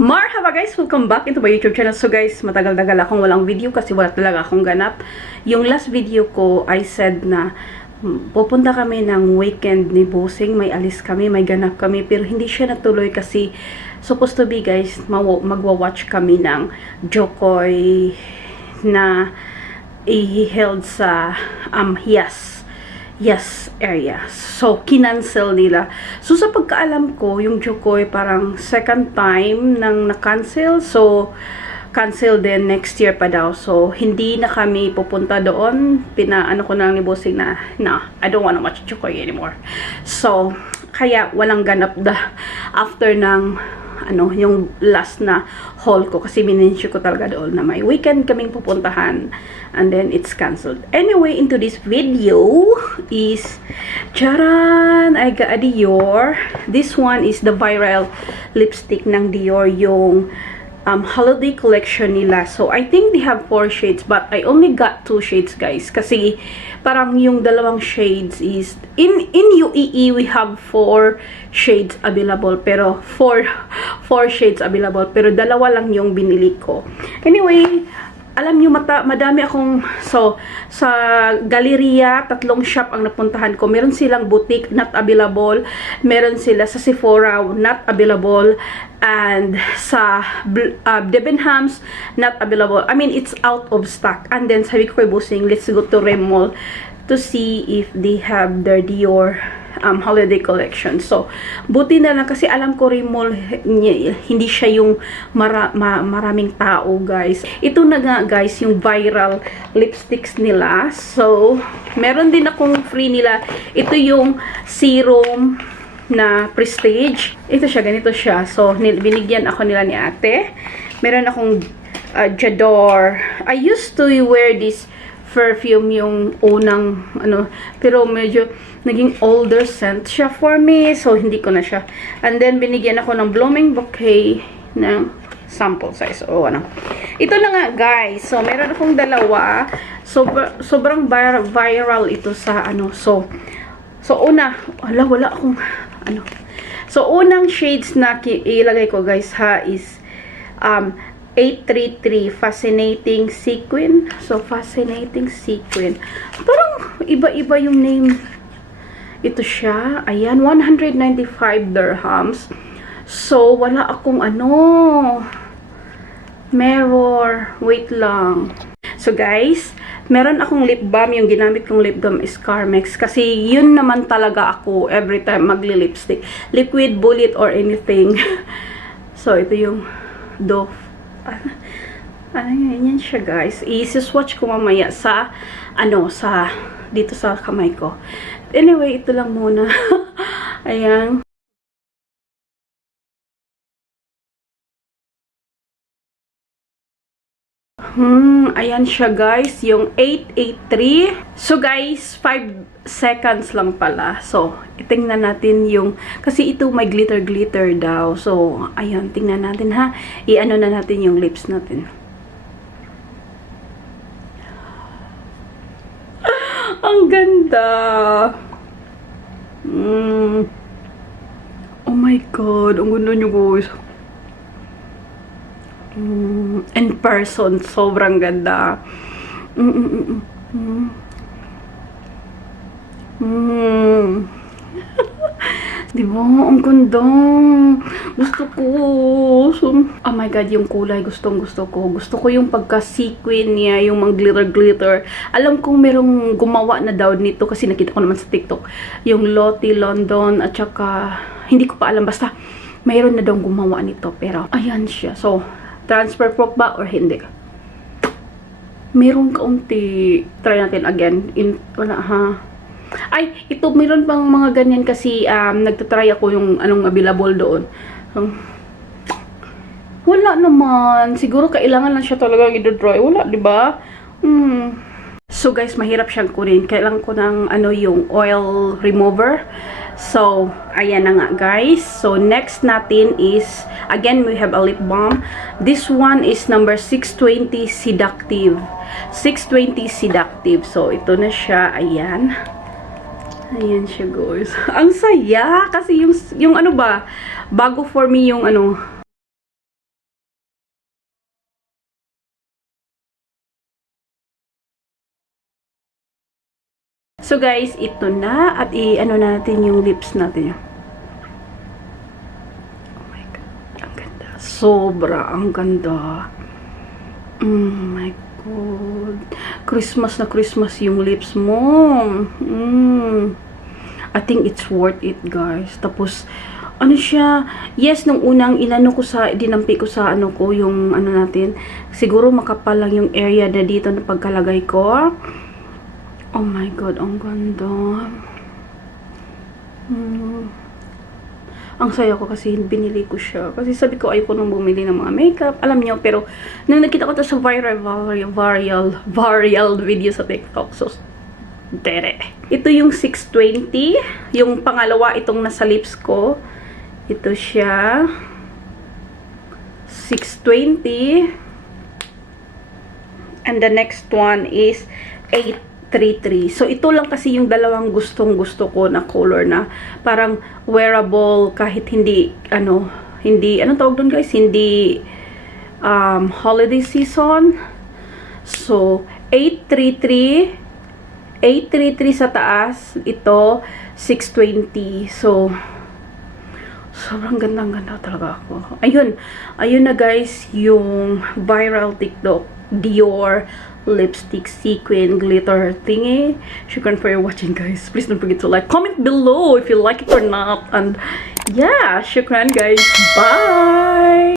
Marhaba guys! Welcome back into my YouTube channel. So guys, matagal-tagal akong walang video kasi wala talaga akong ganap. Yung last video ko, I said na pupunta kami ng weekend ni Bossing. May alis kami, may ganap kami. Pero hindi siya natuloy kasi supposed to be guys, magwa-watch kami ng Jokoy na i-held sa Yes area. So, kinancel nila. So, sa pagkaalam ko, yung Jokoy parang second time nang na-cancel. So, cancel din next year pa daw. So, hindi na kami pupunta doon. Pinaano ko na lang ni Bossing na, I don't wanna watch Jokoy anymore. So, kaya walang ganap after ng yung last na haul ko kasi minensyo ko talaga doon na may weekend kaming pupuntahan and then it's cancelled. Anyway, into this video is charan! I got a Dior. This one is the viral lipstick ng Dior, yung holiday collection nila. So, I think they have 4 shades but I only got 2 shades guys kasi parang yung dalawang shades is in UAE we have 4 shades available pero 4 shades available pero dalawa lang yung binili ko. Anyway, alam nyo, madami akong, so, sa Galleria, 3 shop ang napuntahan ko. Meron silang boutique, not available. Meron sila sa Sephora, not available. And sa Debenhams, not available. I mean, it's out of stock. And then, sabi ko kay Bossing, let's go to Remall to see if they have their Dior holiday collection. So, buti na lang kasi alam ko Remall hindi siya yung maraming tao guys. Ito na nga guys yung viral lipsticks nila. So, meron din akong free nila. Ito yung serum na Prestige. Ito siya, ganito siya. So, binigyan ako nila ni ate. Meron akong J'adore. I used to wear this perfume yung unang pero medyo naging older scent siya for me, so hindi ko na siya. And then binigyan ako ng Blooming Bouquet ng sample size ito na nga guys. So meron akong dalawa. Sobrang viral ito sa so una wala akong so unang shades na ilagay ko guys is 833 Fascinating Sequin. So, Fascinating Sequin. Parang iba-iba yung name. Ito siya. Ayan, 195 dirhams. So, wala akong mirror. Wait lang. So, guys, meron akong lip balm. Yung ginamit kong lip balm is Carmex. Kasi yun naman talaga ako every time magli-lipstick. Liquid, bullet, or anything. So, ito yung Dove. Yan siya guys. I-swatch ko mamaya sa dito sa kamay ko. Anyway, ito lang muna. Ayan. Ayan siya guys, yung 883. So guys, 5 seconds lang pala. So, tingnan natin yung, kasi ito may glitter daw. So, ayan, tingnan natin ha. I-ano na natin yung lips natin. Ang ganda. Oh my God, ang ganda nyo guys. In person, sobrang ganda. Diba? Ang ganda. Gusto ko. So, oh my God, yung kulay. Gusto ko. Gusto ko yung pagka-sequin niya, yung mga glitter. Alam kong merong gumawa na daw nito kasi nakita ko naman sa TikTok. Yung Lottie London at saka, hindi ko pa alam. Basta, mayroon na daw gumawa nito. Pero, ayan siya. So, transfer proof ba or hindi? Meron kaunti. Try natin again. Wala ha. Ay, ito meron pang mga ganyan kasi nagtatry ako yung anong available doon. Wala naman. Siguro kailangan lang siya talaga i-dry. Wala, di ba? So guys, mahirap siyang kunin. Kailangan ko ng yung oil remover. So, ayan na nga guys. So, next natin is, again, we have a lip balm. This one is number 620 Seductive. 620 Seductive. So, ito na siya. Ayan. Ayan siya guys. Ang saya kasi yung ano ba, bago for me yung ano, So guys, ito na. At i-ano natin yung lips natin. Oh my God. Ang ganda. Sobra. Ang ganda. Oh my God. Christmas na Christmas yung lips mo. I think it's worth it, guys. Tapos, ano siya, yes, nung unang dinampi ko sa ano ko, yung ano natin, siguro makapal lang yung area na dito na pagkalagay ko. Oh my God, ang ganda. Ang saya ko kasi binili ko siya. Kasi sabi ko, ayoko nang bumili ng mga makeup. Alam nyo, pero nung nakita ko ito sa viral video sa TikTok, so, ito yung 620. Yung pangalawa, itong nasa lips ko. Ito siya. 620. And the next one is 833. So, ito lang kasi yung dalawang gustong-gusto ko na color na parang wearable kahit hindi, anong tawag doon guys? Hindi holiday season. So, 833 sa taas. Ito, 620. So, sobrang ganda talaga ako. Ayun na guys, yung viral TikTok Dior lipstick sequin glitter thingy. Shukran for your watching, guys. Please don't forget to like, comment below if you like it or not. And yeah, shukran guys. Bye!